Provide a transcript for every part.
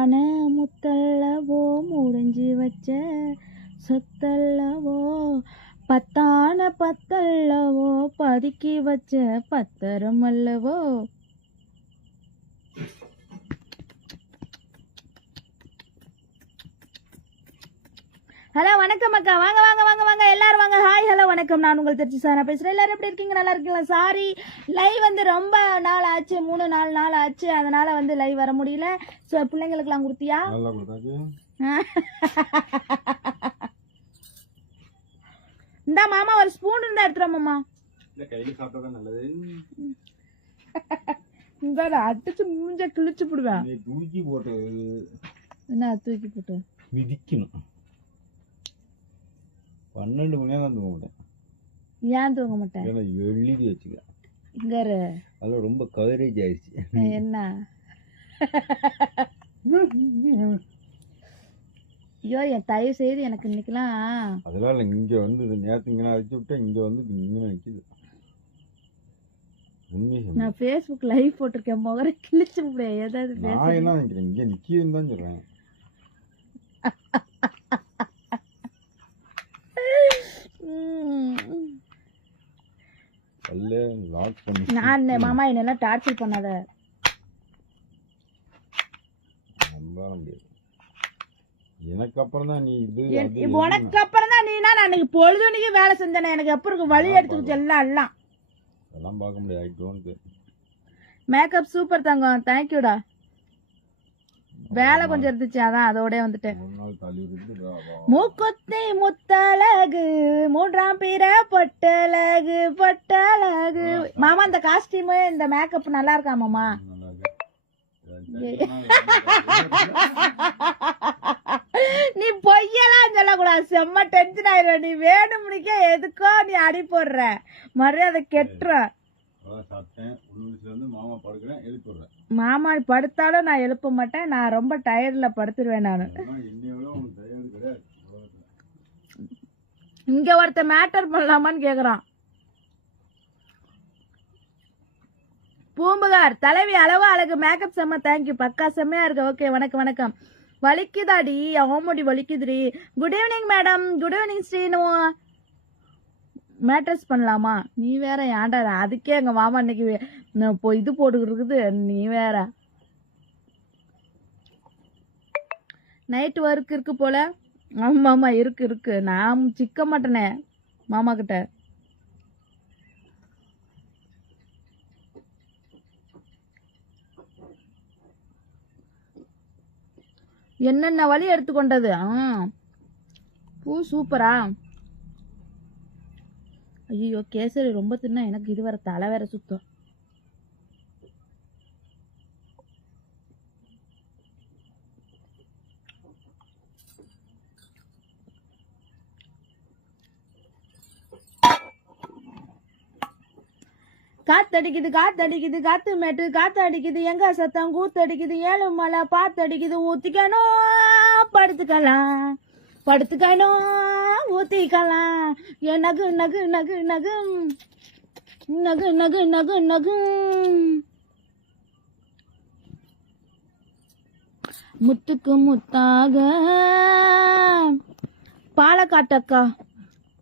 முத்தான முத்தல்லவோ முடிஞ்சு வச்ச சொத்தல்லவோ பத்தான பத்தல்லவோ பதுக்கி வச்ச பத்திரம் அல்லவோ. ஹலோ வணக்கம் அக்கா, வாங்க வாங்க வாங்க வாங்க எல்லாரும் வாங்க. ஹாய் ஹலோ வணக்கம், நான் உங்கள் திருச்சி சாரா பேசுகிறேன். எல்லாரும் எப்படி இருக்கீங்க? நல்லா இருக்கீங்களா? சாரி, லைவ் வந்து ரொம்ப நாள் ஆச்சு, 3-4 நாள் ஆச்சு, அதனால வந்து லைவ் வர முடியல. ஸோ பிள்ளைங்களுக்குலாம் கொடுத்தியா? இந்த மாமா ஒரு ஸ்பூன் இருந்தா எடுத்துறோம் மாமா. இந்த அடிச்சு மூஞ்ச கிழிச்சு போடுவேன். தூக்கி போட்டு என்ன தூக்கி போட்டு மிதிக்கணும். 12 மணி நேரம் தூங்க மாட்டேன். ஏன் தூங்க மாட்டேன்? எழுதி வச்சுக்க இங்க அதெல்லாம் ரொம்ப கவரேஜ் ஆயிடுச்சு. என்ன ஐயோ என் தயவு செய்து எனக்கு இன்னைக்கெல்லாம் அதெல்லாம் இங்க வந்து நேரத்து இங்கே வச்சு விட்டேன். இங்க வந்து இங்கே நிற்குது. நான் ஃபேஸ்புக் லைவ் போட்டிருக்கேன். முகரை கிழிச்சு முடியாது. ஏதாவது நான் என்ன நினைக்கிறேன், இங்கே நிற்கிதுன்னு தான் சொல்றேன். நான் மாமா என்னெல்லாம் டார்ச்சர் பண்ணாத. எனக்கு அப்புறம் தான் நீ இது உனக்கு அப்புறம் தான் நீனா. நான் அன்னைக்கு பொழுதுனிக்கு வேலை செஞ்சேன். எனக்கு அப்புறம் வழி எடுத்துக்கிச்சு எல்லாம் எல்லாம் அதெல்லாம் பார்க்க முடியாது. மேக்கப் சூப்பர் தங்கம், தேங்க்யூடா. வேலை கொஞ்சம் இருந்துச்சு, அதான் அதோட வந்துட்டேன். மூக்குத்தி முத்தழகு 3ஆம் பிற பொட்டழகு பொட்டழகு. மாமா இந்த காஸ்டியூமு இந்த மேக்கப் நல்லா இருக்கா மாமா? நீ பொய்யெல்லாம் சொல்லக்கூடாது, செம்ம டென்ஷன் ஆயிரும். நீ வேணும்னுக்கே எதுக்கோ நீ அடி போடுற, மரியாதை கெட்டுற. மாமா படுத்தாலும் நான் எழுப்ப மாட்டேன். நான் ரொம்ப டயர்ட்ல படுத்துருவேன். நானு இங்க ஒருத்த மேட்டர் பண்ணலாமான்னு கேக்குறான். பூம்புகார் தலைவி அளவு அழகு மேக்கப் செம்ம, தேங்க்யூ. பக்கா செம்மையா இருக்கு. ஓகே வணக்கம் வணக்கம். வலிக்குதாடி ஆமாடி வலிக்குதுடி. Good evening madam. Good evening Sreenu. Matters பண்ணலாமா? நீ வேற ஏன்டா, அதுக்கே எங்க மாமா இன்னைக்கு இது போட்டுக்கிட்டு இருக்குது. நீ வேற நைட்டு ஒர்க் இருக்கு போல. ஆமா ஆமா இருக்கு இருக்கு. நான் சிக்க மாட்டேனே மாமா கிட்ட. என்னென்ன வழி எடுத்துக்கொண்டது. பூ சூப்பரா. ஐயோ கேசரி ரொம்ப தின்னா எனக்கு இது வர தலை வேற சுத்தம். காத்தடிக்குது காத்தடிக்குது காத்து மேட்டு காத்தடிக்குது எங்க சத்தம் கூத்தடிக்குது 7 மலை பாத்தடிக்குது ஊத்திக்கணும் படுத்துக்கலாம் படுத்துக்கணும் ஊத்திக்கலாம். என் நகு நகு நகு நகு நகு நகு நகு நகு. முத்துக்கு முத்தாக பாலக்காட்டக்கா.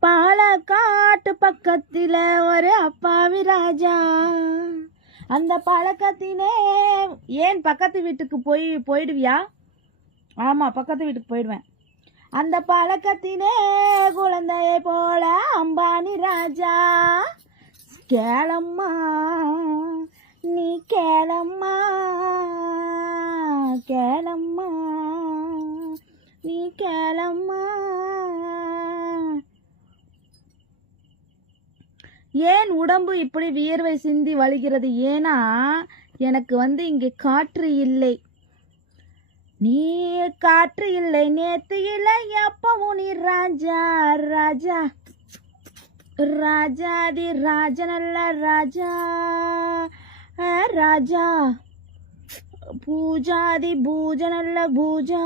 பாலக்காட்டு பக்கத்தில ஒரு அப்பாவி ராஜா. அந்த பழக்கத்தினே ஏன் பக்கத்து வீட்டுக்கு போயிடுவியா? ஆமா பக்கத்து வீட்டுக்கு போயிடுவேன். அந்த பழக்கத்தினே குழந்தையை போல அம்பானி ராஜா. கேளம்மா நீ கேளம்மா கேளம்மா நீ கேளம்மா. ஏன் உடம்பு இப்படி வியர்வை சிந்தி வலிக்கிறது? ஏன்னா எனக்கு வந்து இங்கே காற்று இல்லை. நீ காற்று இல்லை நேத்து இல்லை எப்பவும் நீ ராஜா ராஜா ராஜாதி ராஜனல்ல ராஜா ராஜா பூஜாதி பூஜனல்ல பூஜா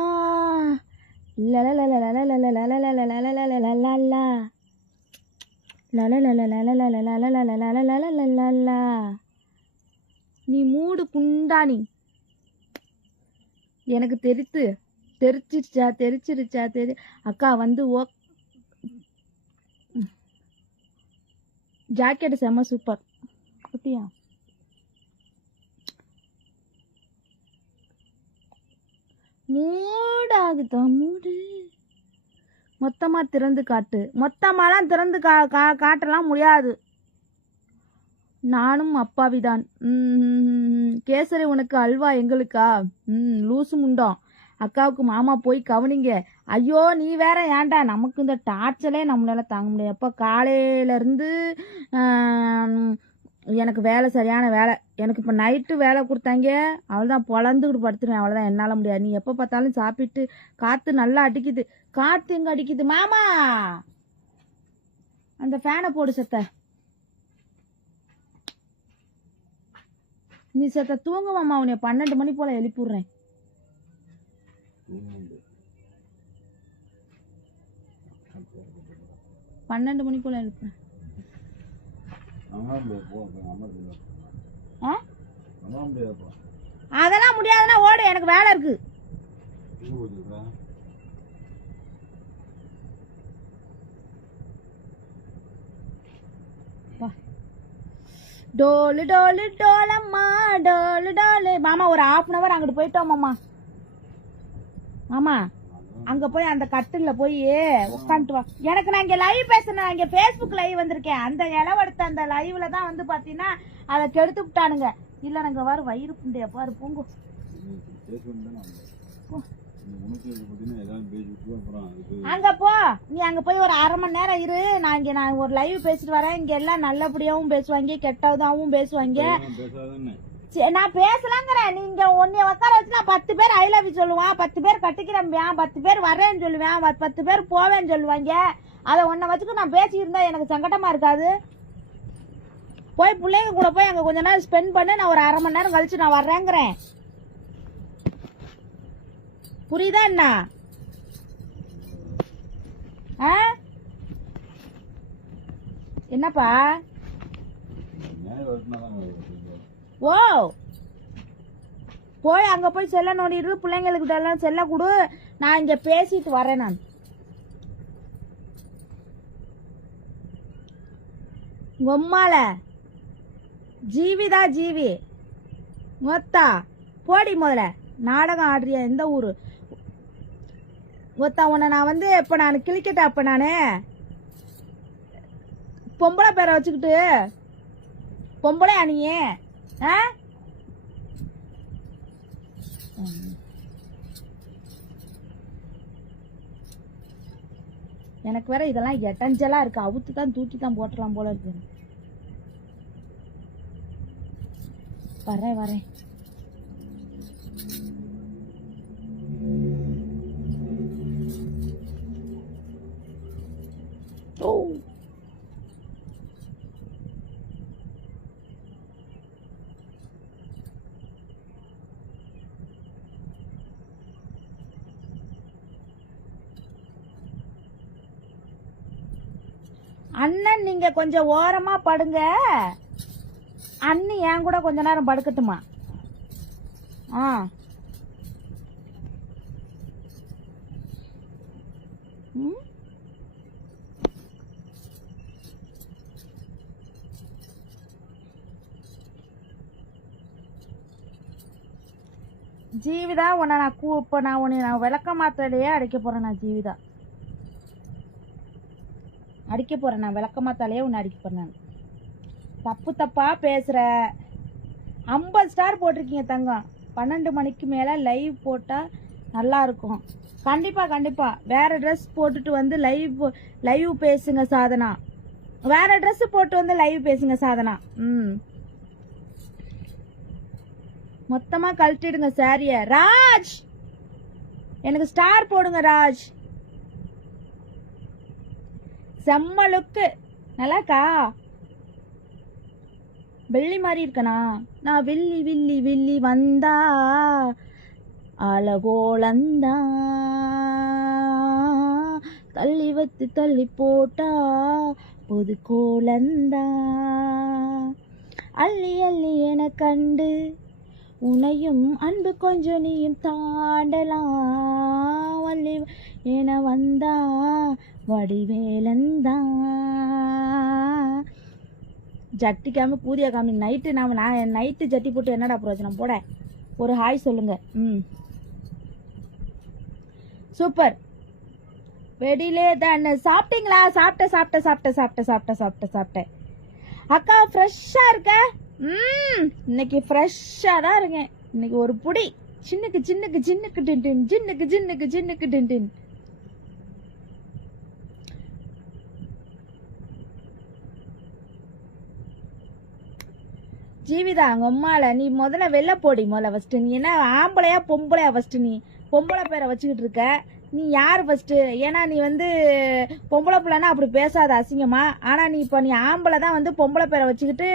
நீ மூடு குண்டானி. எனக்கு தெரிச்சிருச்சா அக்கா வந்து ஜாக்கெட் செம்ம சூப்பர் குட்டியா. மூடாகுதா மூடு. மொத்தமா திறந்து காட்டு. மொத்தமாலாம் திறந்து காட்டலாம் முடியாது. நானும் அப்பாவிதான். கேசரி உனக்கு, அல்வா எங்களுக்கா? லூசு முண்டோம். அக்காவுக்கு மாமா போய் கவனிங்க. ஐயோ நீ வேற ஏன்டா, நமக்கு இந்த டார்ச்சலே நம்மளால தாங்க முடியாது. அப்போ காலையிலேருந்து எனக்கு வேலை, சரியான வேலை. எனக்கு இப்போ நைட்டு வேலை கொடுத்தாங்க, அவ்வளோதான் பொழந்துக்கிட்டு படுத்துருவேன். அவ்வளோதான், என்னால் முடியாது. நீ எப்போ பார்த்தாலும் சாப்பிட்டு காற்று நல்லா அடிக்குது. காற்று எங்கே அடிக்குது மாமா? அந்த ஃபேனை போடு சத்த. நீ சத்த தூங்க மாமா. உன்னை 12 மணி போல எழுப்பிடுறேன். பன்னெண்டு மணி போல எழுப்புறேன். அதெல்லாம் முடியாதுன்னா ஓடு, எனக்கு வேலை இருக்கு. டோலு டோலு டோலம்மா டோலு டோலு. மாமா ஒரு 1/2 hour அங்கிட்டு போயிட்டோம் மாமா. மாமா அங்க போய் அந்த கட்டில போய் உட்காந்துட்டு வா. எனக்கு நான் இங்க லைவ் பேசுறேன். இங்க Facebook லைவ் வந்திருக்கேன். அந்த இளவெடுத்த அந்த லைவ்ல தான் வந்து பாத்தீங்கன்னா அதை கெடுத்து விட்டானுங்க. இல்ல நாங்க வாரு வயிறு புண்டைய பாரு போங்க. அங்க போ, நீ அங்க போய் ஒரு 1/2 மணி நேரம் இரு. நான் ஒரு லைவ் பேசிட்டு வரேன். இங்க எல்லாம் நல்லபடியாவும் பேசுவாங்க, கெட்டதாவும் பேசுவாங்க. நான் பேசலாங்கிறேன். நீங்க உன்னைய உட்கார வச்சு நான் 10 பேர் ஐ லவ் யூ சொல்லுவான், 10 பேர் கட்டிக்கிறம்பியான், 10 பேர் வரேன்னு சொல்லுவேன், 10 பேர் போவேன்னு சொல்லுவாங்க. அதை உன்னை வச்சுக்கு நான் பேசிட்டு இருந்தா எனக்கு சங்கடமா இருக்காது? போய் பிள்ளைங்க கூட போய் அங்க கொஞ்ச நேரம் ஸ்பெண்ட் பண்ணு. நான் ஒரு 1/2 மணி நேரம் கழிச்சு நான் வர்றேங்கிறேன். புரியுதா என்ன? என்னப்பா? ஓ போய் அங்க போய் செல்ல நோண்டிட்டு பிள்ளைங்களுக்கு எல்லாம் செல்ல கொடு. நான் இங்க பேசிட்டு வரேன். நான் உம்மால ஜீவிதா ஜீவி மொத்தா போடி. முதல்ல நாடகம் ஆடுறியா? எந்த ஊரு மொத்தா? உன்னை நான் வந்து இப்ப நான் கிளிக்கட்டா? அப்ப நானு பொம்பளை பேரை வச்சுக்கிட்டு பொம்பளை அணியே எனக்கு வேற இதெல்லாம் எட்டஞ்சலா இருக்கு. அவுத்து தான் தூக்கி தான் போட்டுடலாம் போல இருக்கு. வரேன். ஓ அண்ணன் நீங்க கொஞ்சம் ஓரமா படுங்க. அண்ணி என் கூட கொஞ்ச நேரம் படுக்கட்டுமா? ஜீவிதா உன்னை நான் இப்ப நான் விளக்க மாத்திரையே அடிக்க போறேன். நான் ஜீவிதா அடிக்க போறேன். நான் விளக்க மாத்தாலேயே உன்னை அடிக்க போறேன். நான் தப்பா பேசுற. 50 ஸ்டார் போட்டிருக்கீங்க தங்கம். 12 மணிக்கு மேல லைவ் போட்டா நல்லா இருக்கும். கண்டிப்பா வேற ட்ரெஸ் போட்டுட்டு வந்து லைவ் பேசுங்க சாதனா. வேற ட்ரெஸ் போட்டு வந்து லைவ் பேசுங்க சாதனா. மொத்தமா கழட்டிடுங்க சாரிய. ராஜ் எனக்கு ஸ்டார் போடுங்க ராஜ். செம்ம லுக்கு. நல்லாக்கா? வெள்ளி மாதிரி இருக்கனா? நான் வில்லி வந்தா அழகோலந்தா தள்ளி வத்து தள்ளி போட்டா பொது கோலந்தா அள்ளி என கண்டு உனையும் அன்பு கொஞ்சம் நீயும் தாண்டலாம் வள்ளி என வந்தா வடிவேலந்தா. ஜட்டிக்காம கூதியா காமி நைட்டு நான் நைட்டு ஜட்டி போட்டு என்னடா பிரயோஜனம் போட. ஒரு ஹாய் சொல்லுங்க. சூப்பர். வெடிலே தானே. சாப்பிட்டீங்களா? சாப்பிட்டேன். அக்கா ஃப்ரெஷ்ஷா இருக்க? இன்னைக்கு ஃப்ரெஷ்ஷா தான் இருக்கேன். இன்னைக்கு ஒரு புடி சின்னுக்கு டின். ஜீவிதா அவங்க அம்மால நீ முதல்ல வெளில போடி. முதல்ல ஃபர்ஸ்ட் நீ என்ன ஆம்பளையா பொம்பளையா? ஃபர்ஸ்ட் நீ பொம்பளை பேரை வச்சுக்கிட்டு இருக்க. நீ யார் ஃபர்ஸ்ட்? ஏன்னா நீ வந்து பொம்பளை பிள்ளைன்னா அப்படி பேசாத அசிங்கமா. ஆனா நீ இப்போ நீ ஆம்பளை தான் வந்து பொம்பளை பேரை வச்சுக்கிட்டு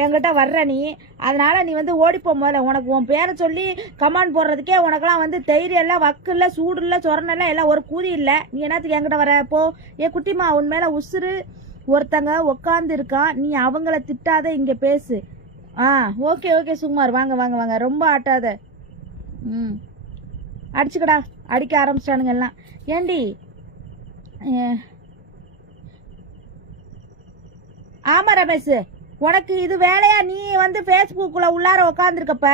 என்கிட்ட வர்ற நீ. அதனால நீ வந்து ஓடிப்போ முதல்ல. உனக்கு உன் பேரை சொல்லி கமாண்ட் போடுறதுக்கே உனக்கெல்லாம் வந்து தைரியம் இல்லை, வக்கு இல்லை, சூடு இல்லை, சொரணை இல்லை, எல்லாம் ஒரு கூதி இல்லை. நீ என்னத்துக்கு என்கிட்ட வர? போ. ஏ குட்டிமா, உன் மேல உசுறு ஒருத்தங்க உக்காந்து இருக்கான். நீ அவங்கள திட்டாத, இங்க பேசு. ஓகே சுகுமார், வாங்க ரொம்ப ஆட்டாத. அடிச்சுக்கடா. அடிக்க ஆரம்பிச்சிட்டானுங்க எல்லாம். ஏண்டி? ஆமா ரமேஷ், உனக்கு இது வேலையா? நீ வந்து பேஸ்புக்ல உள்ளார உட்காந்துருக்கப்ப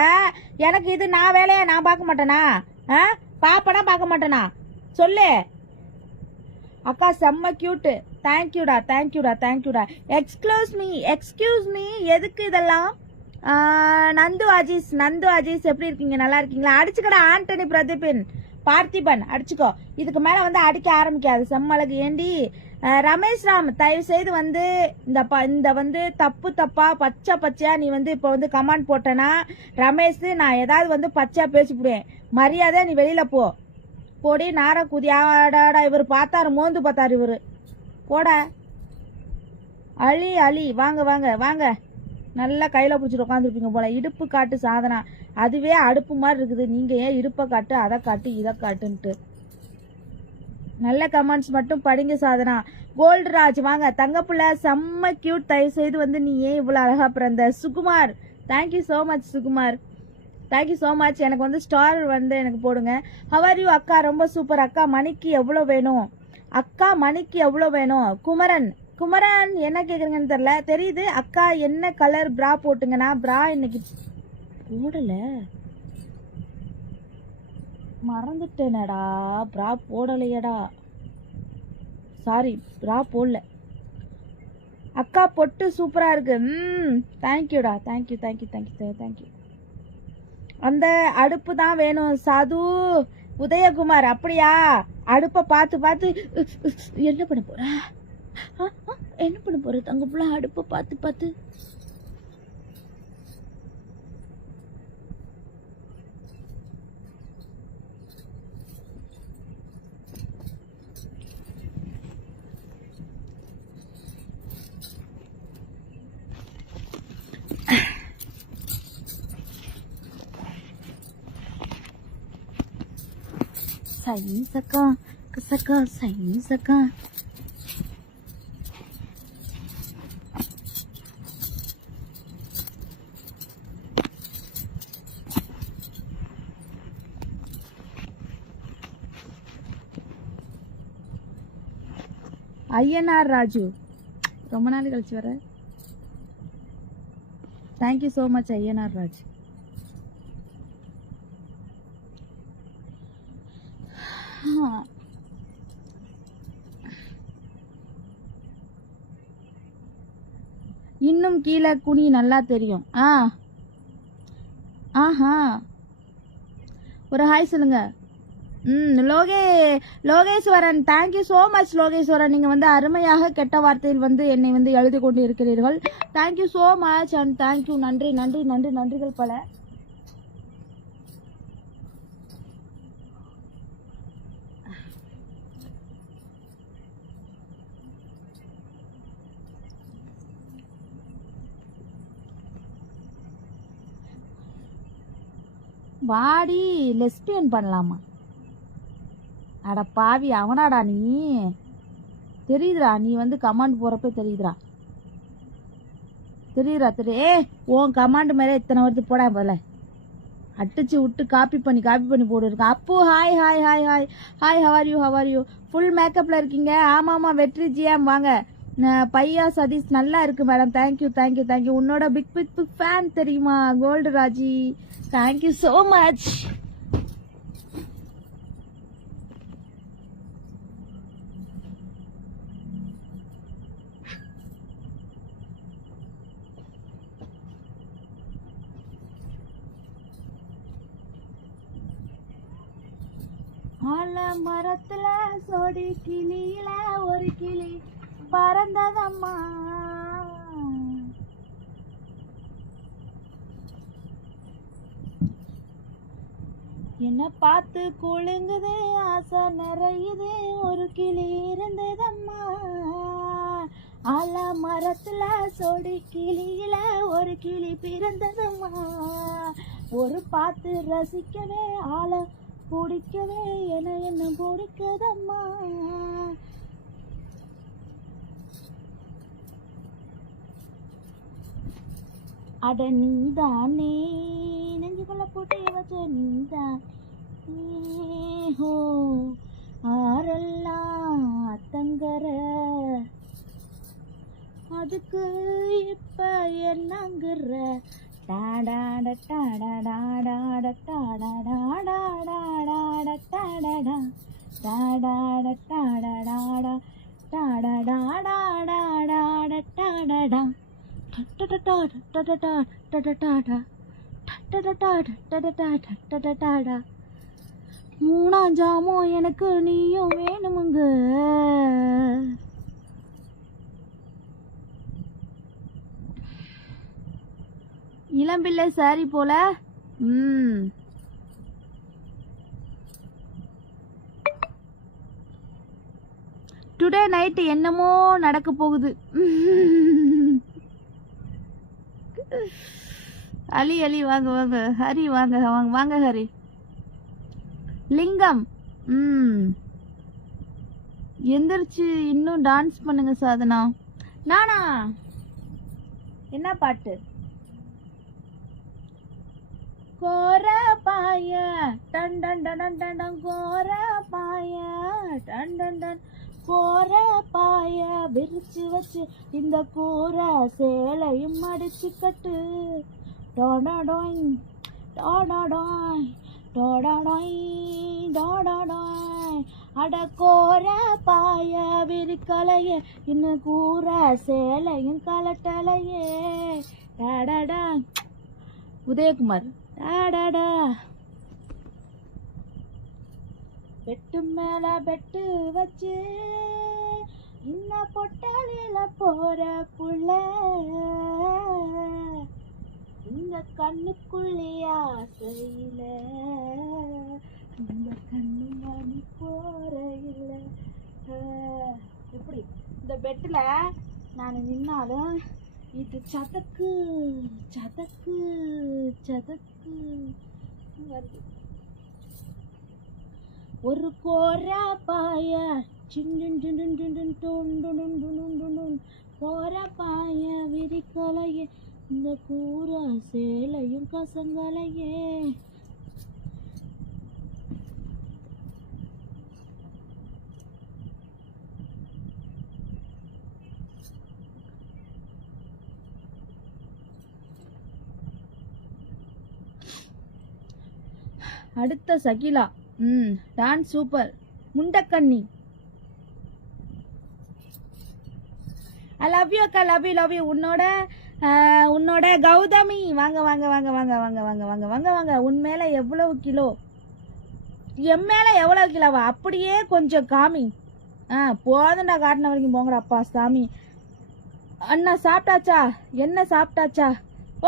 எனக்கு இது நான் வேலையா? நான் பார்க்க மாட்டேனா? பாப்பனா பார்க்க மாட்டேனா? சொல்லு. அக்கா செம்ம கியூட்டு. தேங்க்யூடா. எக்ஸ்கியூஸ் மீ எதுக்கு இதெல்லாம்? நந்து அஜீஸ் எப்படி இருக்கீங்க? நல்லா இருக்கீங்களா? அடிச்சுக்கடா. ஆண்டனி பிரதீபன் பார்த்திபன் அடிச்சுக்கோ. இதுக்கு மேல வந்து அடிக்க ஆரம்பிக்காது. செம்மழகு. ஏண்டி ரமேஷ் ராம், தயவு செய்து வந்து இந்த வந்து தப்பா பச்சையா நீ வந்து இப்ப வந்து கமெண்ட் போட்டனா ரமேஷ், நான் ஏதாவது வந்து பச்சையா பேசிவிடுவேன். மரியாதை நீ வெளியில போடி. நார குதியாடாடா. இவர் பார்த்தாரு, மோந்து பார்த்தாரு இவரு. போட. அலி வாங்க. நல்லா கையில பிடிச்சிட்டு உட்காந்துருப்பீங்க போல. இடுப்பு காட்டு சாதனா. அதுவே அடுப்பு மாதிரி இருக்குது. நீங்க ஏன் இடுப்பை காட்டு, அதை காட்டு, இதை காட்டுன்ட்டு. நல்ல கமெண்ட்ஸ் மட்டும் படிங்க சாதனா. கோல்டுராஜ் வாங்க. தங்கப்புள்ள செம்ம கியூட். தயவு செய்து வந்து நீ ஏன் இவ்வளவு அழகா பிறந்த? Sukumar, thank you so much Sukumar. Thank you so much. எனக்கு வந்து ஸ்டார் வந்து எனக்கு போடுங்க. ஹவர் யூ அக்கா? ரொம்ப சூப்பர் அக்கா. மணிக்கு எவ்வளோ வேணும்? குமரன் என்ன கேக்குறீங்கன்னு தெரியல. தெரியுது அக்கா. என்ன கலர் பிரா போட்டுங்கன்னா? பிரா இன்னைக்கு போடல, மறந்துட்டேனடா. பிரா போடலையடா, சாரி, பிரா போடல. அக்கா பொட்டு சூப்பரா இருக்கு. தேங்க்யூடா. தேங்க்யூ. அந்த அடுப்பு தான் வேணும். சாது உதயகுமார், அப்படியா? அடுப்பை பார்த்து என்ன பண்ண போற தங்க புள்ள? அடுப்பை பார்த்து சக்கா. ஐயனார் ராஜு, ரொம்ப நாள் கழிச்சு வர. Thank you so much Ayyanar Raj. இன்னும் கீழே குனி, நல்லா தெரியும். ஆஹா, ஒரு ஹாய் சொல்லுங்க. Logeswaran, thank you so much Logeswaran. நீங்க வந்து அருமையாக கெட்ட வார்த்தையில் வந்து என்னை வந்து எழுதி கொண்டு இருக்கிறீர்கள். Thank you so much and thank you. நன்றிகள் பல. வாடி லெஸ்பியன் பண்ணலாமா? அட பாவி, அவனாடா நீ? தெரியுதுடா, நீ வந்து கமாண்ட் போறப்ப தெரியுதுடா. உன் கமாண்ட் மேல இத்தனை வருது போட போல. அடிச்சு விட்டு காப்பி பண்ணி போட்டுருக்கேன். அப்போ hi hi hi hi hi how are you full மேக்கப்ல இருக்கீங்க. ஆமாமா வெற்றி ஜிஎம் வாங்க. பையா சதீஷ் நல்லா இருக்கு மேடம். தேங்க்யூ. உன்னோட பிக் ஃபேன் தெரியுமா gold Raji. Thank you so much. ஆல மரத்துல சோடி கிளியில ஒரு கிளி பறந்ததம்மா. என்ன பார்த்து குலுங்குது ஆசை நிறையுது ஒரு கிளி இருந்ததம்மா. ஆல மரத்துல சோடி கிளியில ஒரு கிளி பிறந்ததம்மா. ஒரு பார்த்து ரசிக்கவே ஆள பிடிக்கவே என்ன பிடிக்கதம்மா. அட நீதானே நெஞ்சுக்குள்ள போட்டு வச்ச நீதான் ஹோ ஆரெல்லாம் தங்கற அதுக்கு இப்ப என்னங்குற டாடாட டாடாடாட டாடாடாட டாடாடாட டாடாட டாடாடாட டாடாடாட டாடாடா மூணாம் ஜாமோ எனக்கு நீயும் வேணுமுங்க. இளம்பிள்ளை சாரி போல. டுடே நைட் என்னமோ நடக்க போகுது. அலி வாங்க ஹரி வாங்க ஹரி. லிங்கம் எந்திரிச்சு இன்னும் டான்ஸ் பண்ணுங்க சாதனா. நானா என்ன பாட்டு? கோர பாய டன் டன் டன் டன் கோர பாய டன் டன் டன் கோர பாய விரிச்சு வச்சு இந்த கூரை சேலையும் அடிச்சு கட்டு. டோடாடோய் டோடாடோய் டோடாடோய் டோடாடோய் அட கோர பாய விரிக்கலையே இன்னும் கூரை சேலையும் கலட்டலையே. டாடாடா உதயகுமார் டாடாடா. பெட்டு மேல பெட்டு வச்சு இன்னும் பொட்டாளில போற புள்ள இந்த கண்ணுக்குள்ளியா செய்யல இந்த கண்ணு மணி போற இல்ல. எப்படி இந்த பெட்டுல நான் நின்னாலும் இது சதக்கு சதக்கு சதக்கு வருது. ஒரு கோர பாய கோர பாய விரிக்கலையே இந்த கூரை சேலையும் கசங்கலையே. அடுத்த சகிலா டான்ஸ் சூப்பர். முண்டக்கண்ணி ஐ லவ் யூ அக்கா. Love you. உன்னோட கௌதமி வாங்க வாங்க வாங்க வாங்க வாங்க வாங்க வாங்க வாங்க வாங்க. உன் மேல எவ்வளவு கிலோ? என் மேல எவ்வளவு கிலோவா? அப்படியே கொஞ்சம் காமி. போதுண்டா காட்டின வரைக்கும் போங்கடா அப்பா சாமி. அண்ணா சாப்பிட்டாச்சா? என்ன சாப்பிட்டாச்சா?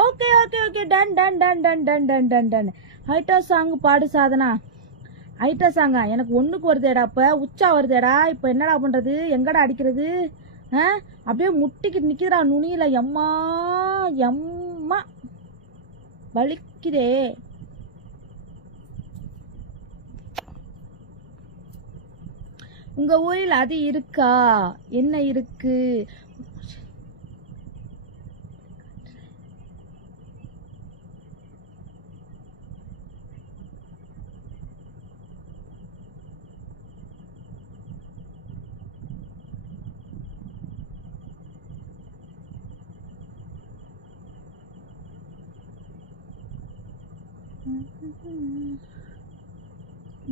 Okay okay okay done done done done done done done done. Item song பாடு சாதனா. ஐட்டா சாங்கா எனக்கு ஒண்ணுக்கு வருதேடா. இப்ப உச்சா வருதேடா. இப்ப என்னடா பண்றது? எங்கடா அடிக்கிறது? அப்படியே முட்டிக்கிட்டு நிக்கிறா நுனியில. எம்மா எம்மா வலிக்குதே. உங்க ஊரில் அது இருக்கா? என்ன இருக்கு?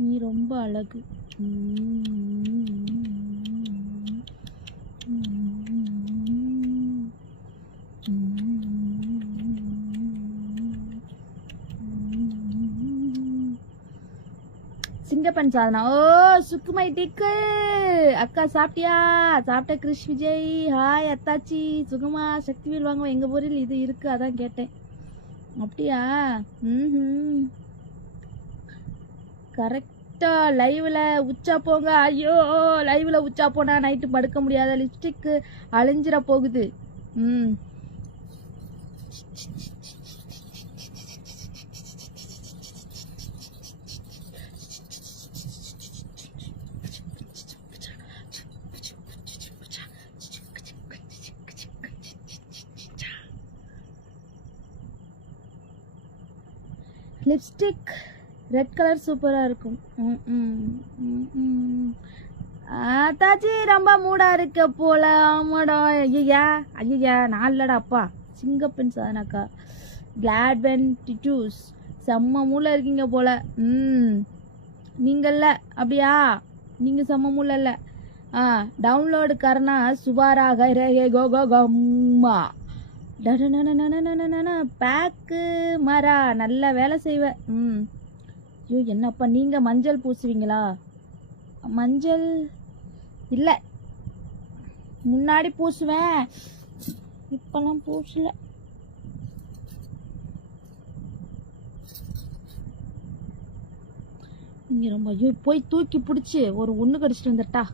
நீ ரொம்ப அழகு. சிங்கப்பன் சாதனா. ஓ சுக்குமை டிக்கு அக்கா சாப்பிட்டியா? சாப்பிட்ட கிறிஷ் விஜய். ஹாய் அத்தாச்சி. சுகமா சக்திவேல் வாங்க. எங்க ஊரில் இது இருக்கு, அதான் கேட்டேன். அப்படியா? கரெக்டா லைவ்ல உச்சா போங்க. ஐயோ லைவ்ல உச்சா போனா நைட்டு படுக்க முடியாத. லிப்ஸ்டிக் அழிஞ்சிட போகுது. லிப்ஸ்டிக் ரெட் கலர் சூப்பரா இருக்கும். தாச்சி ரொம்ப மூடா இருக்க போல. ஆமாடா. ஐயா நான் இல்லடா அப்பா. சிங்கப்பெண் சாதனாக்கா. கிளாட்வென் டிட்டூஸ் செம்ம மூளை இருக்கீங்க போல. நீங்கள்ல அப்படியா? நீங்க செம்ம மூளை இல்ல. டவுன்லோடு கரணா சுபாராக ரே கோ கோ கம்மா பேக்கு மரா நல்ல வேலை செய்வ. ஐயோ என்னப்பா நீங்க மஞ்சள் பூசுவீங்களா? மஞ்சள் இல்ல, முன்னாடி பூசுவேன், இப்பெல்லாம் பூசல. நீங்க ரொம்ப ஐயோ போய் தூக்கி பிடிச்சி ஒரு ஒண்ணு கடிச்சிட்டு வந்துட்டா.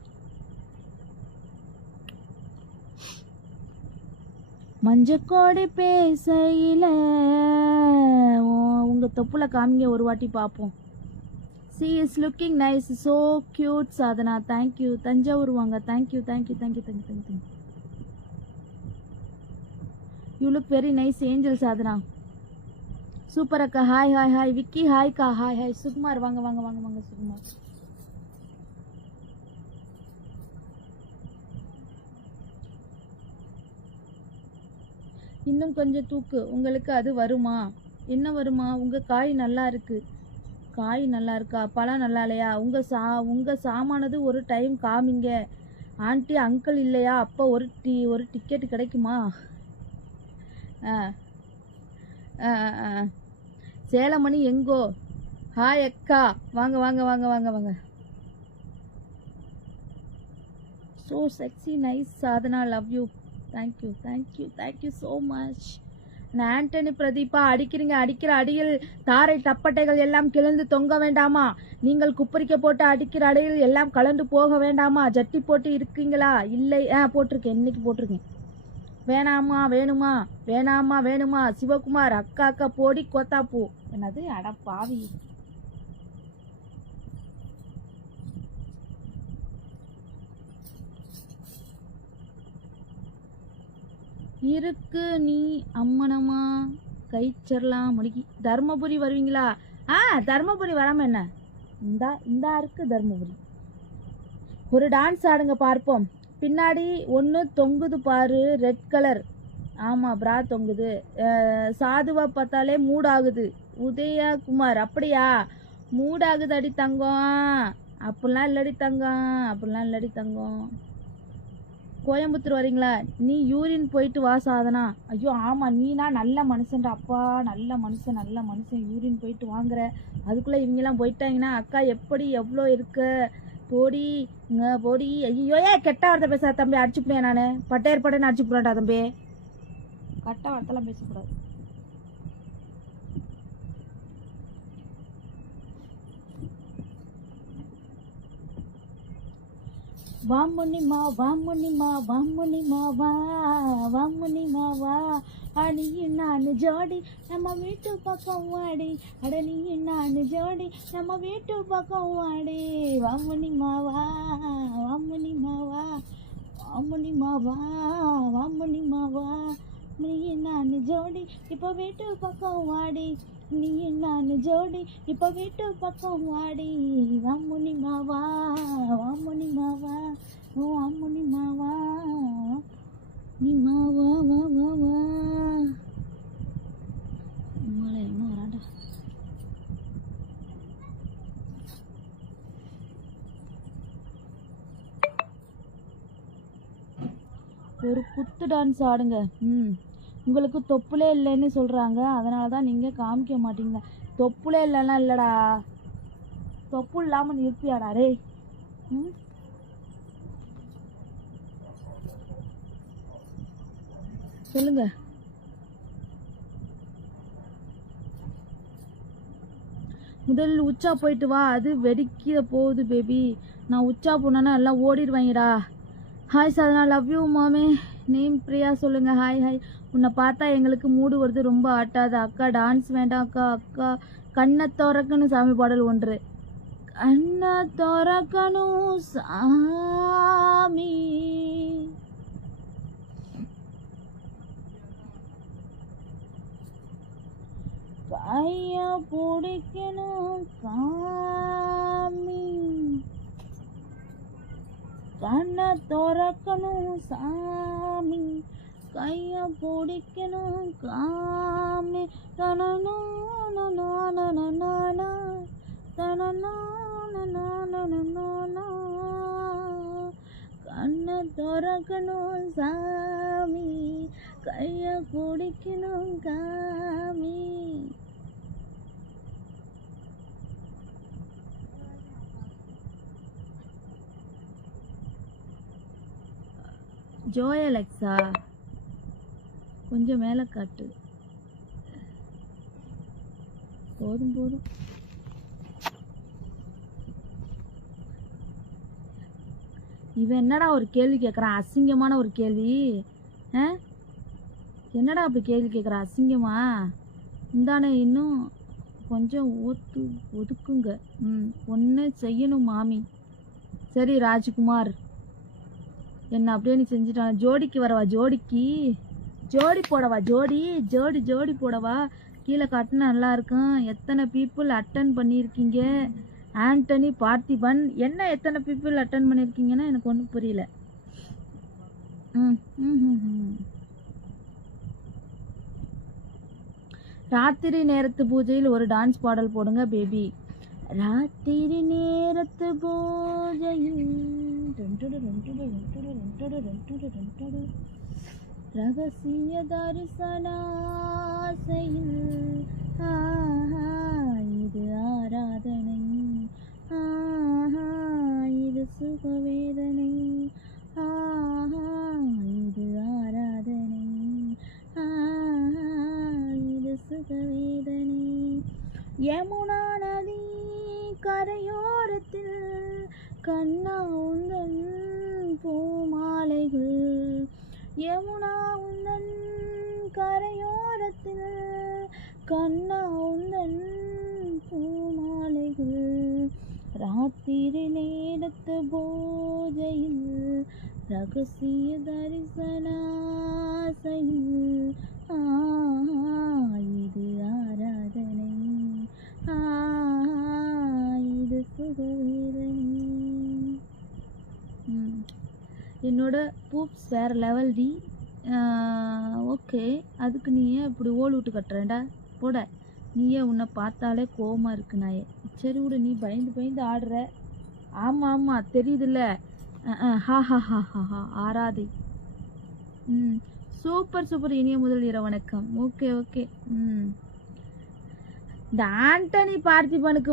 மஞ்சக்கோடி பேசையில உங்க தொப்புல காமிங்க ஒரு வாட்டி பாப்போம். She is looking nice, so cute Sadhana. Thank you. Thanjavur வாங்க. Thank you. You look very nice angel Sadhana. Super அக்கா. ஹாய். விக்கி ஹாய்க்கா. ஹாய். சுகுமார் வாங்க சுகுமார். இன்னும் கொஞ்சம் தூக்கு. உங்களுக்கு அது வருமா? என்ன வருமா? உங்க காய் நல்லா இருக்கு. காய் நல்லா இருக்கா? பழம் நல்லா இல்லையா? உங்க சாமானது ஒரு டைம் காமிங்க. ஆண்டி அங்கிள் இல்லையா? அப்போ ஒரு டிக்கெட் கிடைக்குமா? சேலமணி எங்கோ? ஹாய் அக்கா. வாங்க. So sexy nice Sadhana. Love you. Thank you so much. Antony Pradeepa அடிக்கிற அடியில் தாரை தப்பட்டைகள் எல்லாம் கிளந்து தொங்க வேண்டாமா? நீங்கள் குப்பரிக்க போட்டு அடிக்கிற அடியில் எல்லாம் கலந்து போக வேண்டாமா? ஜட்டி போட்டு இருக்கீங்களா? இல்லை. போட்டிருக்கேன், இன்னைக்கு போட்டிருக்கேன். வேணாமா? சிவகுமார் அக்கா போடி கோத்தாப்பூ. என்னது? அட பாவி. இருக்கு நீ அம்மனமா கைச்சரலாம் முடிக்கி. தர்மபுரி வருவீங்களா? தர்மபுரி வராம என்ன? இந்தா இருக்கு தர்மபுரி. ஒரு டான்ஸ் ஆடுங்க பார்ப்போம். பின்னாடி ஒன்று தொங்குது பாரு, ரெட் கலர். ஆமா பிரா தொங்குது. சாதுவா பார்த்தாலே மூடாகுது. உதயகுமார் அப்படியா? மூடாகுது அடி தங்கம். அப்படிலாம் இல்லடி தங்கம். கோயம்புத்தூர் வரீங்களா? நீ யூரின் போயிட்டு வா சாதனா. ஐயோ ஆமா, நீனா நல்ல மனுஷன்டா அப்பா. நல்ல மனுஷன் யூரின் போயிட்டு வாங்குற. அதுக்குள்ள இவங்கெல்லாம் போயிட்டாங்கன்னா அக்கா எப்படி எவ்வளோ இருக்க? போடி. ஐயோ கெட்ட வார்த்தை பேசாத தம்பி. அடிச்சுப்பிடுவேன் நானு. பட்டையர் அடிச்சுப்புடுவேன்டா தம்பி. கெட்ட வார்த்தைலாம் பேசக்கூடாது. வாமுனிமா வா. அடியும் நானு ஜோடி நம்ம வீட்டு பக்கம் வாடி. அடனியும் நானு ஜோடி நம்ம வீட்டு பக்கம் வாடி. வாமுனிமா வா. நீயும் நானு ஜோடி இப்போ வீட்டு பக்கம் வாடி. நீயும் நானு ஜோடி இப்போ வீட்டு பக்கம் வாடி. வாமுனிமா வா. நீ வா. மழை என்ன வராண்டா. ஒரு குத்து டான்ஸ் ஆடுங்க. உங்களுக்கு தொப்புலே இல்லைன்னு சொல்கிறாங்க, அதனால தான் நீங்கள் காமிக்க மாட்டீங்க. தொப்புலே இல்லைன்னா இல்லைடா, தொப்பு இல்லாமல் நீ இருப்பியாடா ரே? சொல்லுங்க. முதலில் உச்சா போயிட்டு வா, அது வெடிக்க போகுது பேபி. நான் உச்சா போனேன்னா எல்லாம் ஓடிடுவாங்கடா. ஹாய் சாதனா, லவ் யூ மாமே. நேம் பிரியா, சொல்லுங்க. Hi hi. உன்னை பார்த்தா எங்களுக்கு மூடு வருது, ரொம்ப ஆட்டாது. அக்கா டான்ஸ் வேண்டாம் அக்கா. அக்கா கண்ணை திறக்கணும் சாமி பாடல் ஒன்று. கண்ணை திறக்கணும் சாமி, கைய பிடிக்கணும் சாமி, கண்ணை திறக்கணும் சாமி, கைய பிடிக்கணும் காமி. தனனா கண்ணை திறக்கணும் சாமி, கைய பிடிக்கணும் காமி. ஜோய் அலெக்ஸா, கொஞ்சம் மேலே காட்டு. போதும் போதும். இவன் என்னடா ஒரு கேள்வி கேட்குறான், அசிங்கமான ஒரு கேள்வி. என்னடா அப்படி கேள்வி கேட்குறான், அசிங்கமா? இந்தானே இன்னும் கொஞ்சம் ஒதுக்குங்க. ஒன்று செய்யணும் மாமி. சரி ராஜ்குமார், என்ன அப்படியே நீ செஞ்சுட்டான. ஜோடிக்கு வரவா? ஜோடி போடவா? ஜோடி போடவா? கீழே காட்டினா நல்லா இருக்கும். எத்தனை பீப்புள் அட்டன் பண்ணியிருக்கீங்க? ஆண்டனி பார்த்திபன். என்ன எத்தனை பீப்புள் அட்டன் பண்ணியிருக்கீங்கன்னா எனக்கு ஒன்றும் புரியல. ராத்திரி நேரத்து பூஜையில் ஒரு டான்ஸ் பாடல் போடுங்க பேபி. ராத்திரி நேரத்து பூஜையில் ரகசிய தரிசனாசையில் இது ஆராதனை, இது சுகவேதனை, இது ஆராதனை, இது சுகவேதனை. யமுனா நதி கரையோரத்தில் கண்ணா உந்தன் பூமாலைகள், யமுனா உந்தன் கரையோரத்தில் கண்ணா உந்தன் பூமாலைகள். ராத்திரி நேரத்து பூஜையில் ரகசிய தரிசனாசையில் இது ஆராதனை, இது சுகவேதனை. என்னோட பூப்ஸ் வேறு லெவல் டி. ஓகே, அதுக்கு நீ ஏன் இப்படி ஓல் விட்டு கட்டுறேன்டா போட. நீயே உன்னை பார்த்தாலே கோவமாக இருக்கு நாயே. சரி விடு, நீ பயந்து ஆடுற. ஆமாம் தெரியுதுல்ல. ஹா ஹா ஹா ஹா ஹா ஆராதை. சூப்பர் இனிய முதல் இரவு வணக்கம். ஓகே. இந்த ஆண்டனி பார்த்திபனுக்கு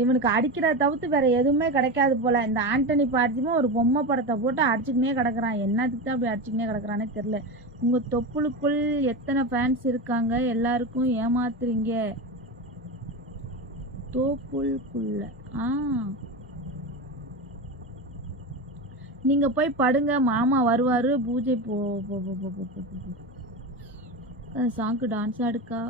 இவனுக்கு அடிக்கிறத தவிர்த்து வேற எதுவுமே கிடைக்காது போல. இந்த ஆண்டனி பார்த்திபன் ஒரு பொம்மை படத்தை போட்டு அடிச்சுக்கினே கிடக்குறான். என்னத்துக்கு தான் அப்படி அடிச்சுக்கினே கிடக்குறானே தெரில. உங்க தொப்புளுக்குள் எத்தனை ஃபேன்ஸ் இருக்காங்க, எல்லாருக்கும் ஏமாத்துறீங்க. தோப்புளுக்குள்ள நீங்க போய் படுங்க, மாமா வருவாரு. பூஜை சாங்கு டான்ஸ் ஆடுக்கா.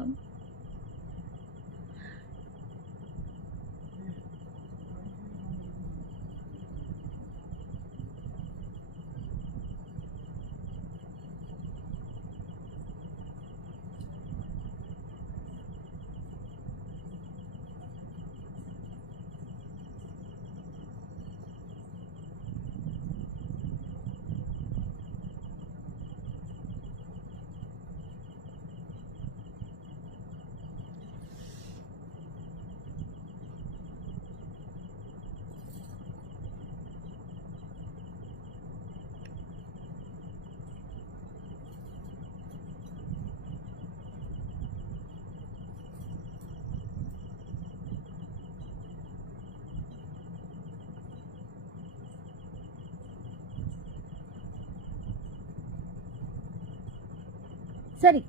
சரி,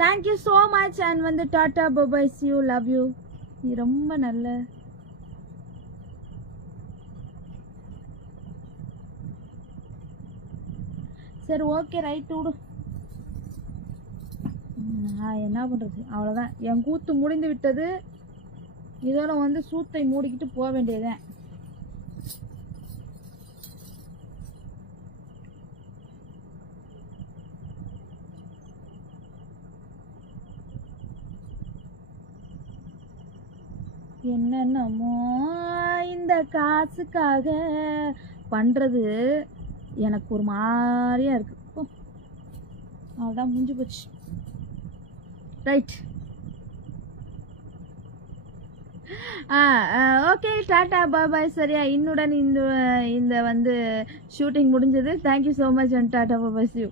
தேங்க்யூ ஸோ மச் அண்ட் வந்து tata bye bye see you love you. நீ ரொம்ப நல்ல. சரி ஓகே ரைட் விடு. நான் என்ன பண்ணுறது, அவ்வளோதான், என் கூத்து முடிந்து விட்டது. இதோட வந்து சூத்தை மூடிக்கிட்டு போக வேண்டியதுதான். என்னென்னமோ இந்த காசுக்காக பண்ணுறது எனக்கு ஒரு மாதிரியா இருக்கு. அவ்வளோதான், முடிஞ்சு போச்சு. ரைட். Okay tata bye bye. சரியா, இன்னுடன் இந்த வந்து ஷூட்டிங் முடிஞ்சது. Thank you so much and tata bye bye see you.